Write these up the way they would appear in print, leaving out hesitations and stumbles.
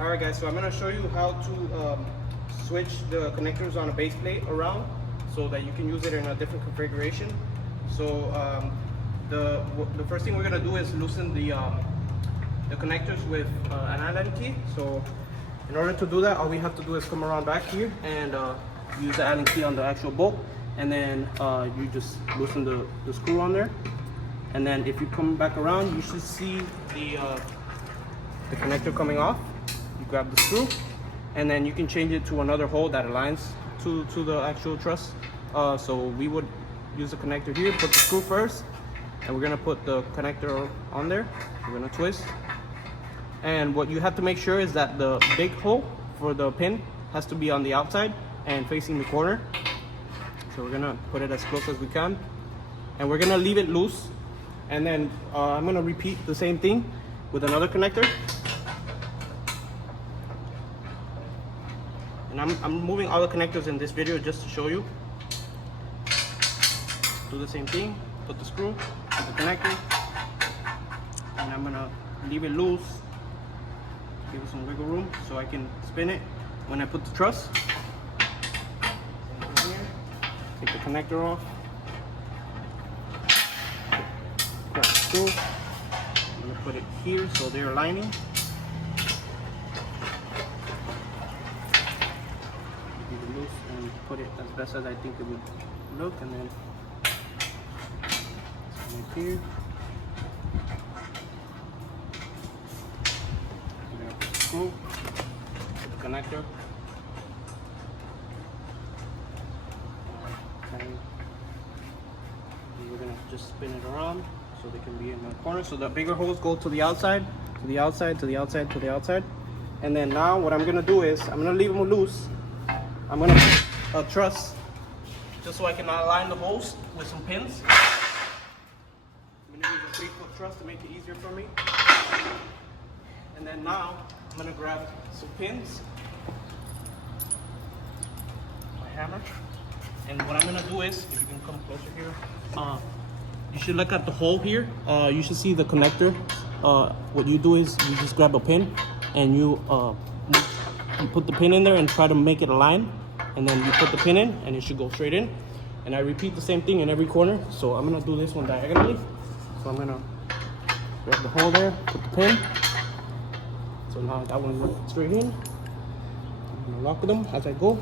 Alright guys, so I'm going to show you how to switch the connectors on a base plate around so that you can use it in a different configuration. So the first thing we're going to do is loosen the connectors with an Allen key. So in order to do that, all we have to do is come around back here and use the Allen key on the actual bolt, and then you just loosen the screw on there. And then if you come back around, you should see the connector coming off. You grab the screw, and then you can change it to another hole that aligns to the actual truss. So we would use the connector here, put the screw first, and we're gonna put the connector on there. We're gonna twist. And what you have to make sure is that the big hole for the pin has to be on the outside and facing the corner. So we're gonna put it as close as we can, and we're gonna leave it loose. And then I'm gonna repeat the same thing with another connector. And I'm moving all the connectors in this video just to show you. Do the same thing, put the screw, put the connector, and I'm gonna leave it loose, give it some wiggle room so I can spin it when I put the truss. Take the connector off, grab the screw, I'm gonna put it here so they're aligning. And put it as best as I think it would look, and then right here. We're gonna put the screw, put the connector, and we're gonna just spin it around so they can be in the corner. So the bigger holes go to the outside, to the outside, to the outside, to the outside. And then now what I'm gonna do is I'm gonna leave them loose. I'm gonna put a truss just so I can align the holes with some pins. I'm gonna use a 3-foot truss to make it easier for me. And then now I'm gonna grab some pins, my hammer, and what I'm gonna do is, if you can come closer here, you should look at the hole here. You should see the connector. What you do is you just grab a pin and you put the pin in there and try to make it align, and then you put the pin in and it should go straight in. And I repeat the same thing in every corner. So I'm gonna do this one diagonally. So I'm gonna grab the hole there, put the pin. So now that one went straight in. I'm gonna lock them as I go.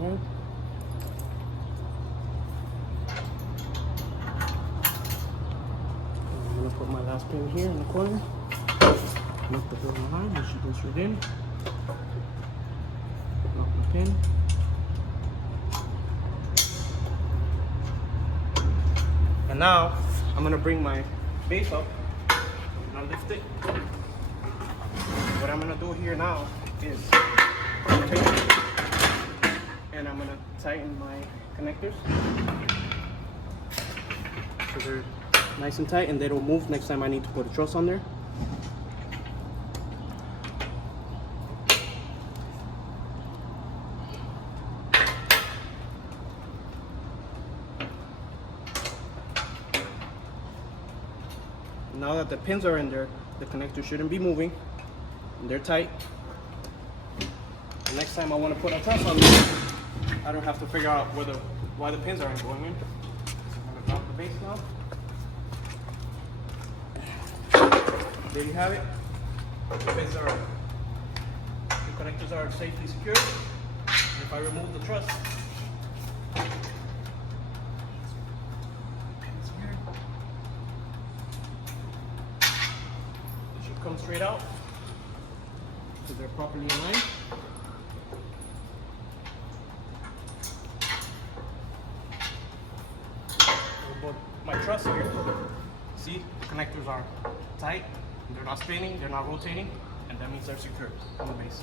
All right. Put my last pin here in the corner. Lock the door behind, it should go straight in. Lock the pin. And now I'm gonna bring my base up and I'll lift it. What I'm gonna do here now is and I'm gonna tighten my connectors so they're nice and tight and they don't move next time I need to put a truss on there. Now that the pins are in there, the connector shouldn't be moving and they're tight. The next time I want to put a truss on there, I don't have to figure out why the pins aren't going in. So I'm going to drop the base now. There you have it. The connectors are safely secured. And if I remove the truss, it should come straight out so they're properly aligned. About my truss here, see, the connectors are tight. They're not spinning, they're not rotating, and that means they're secure on the base.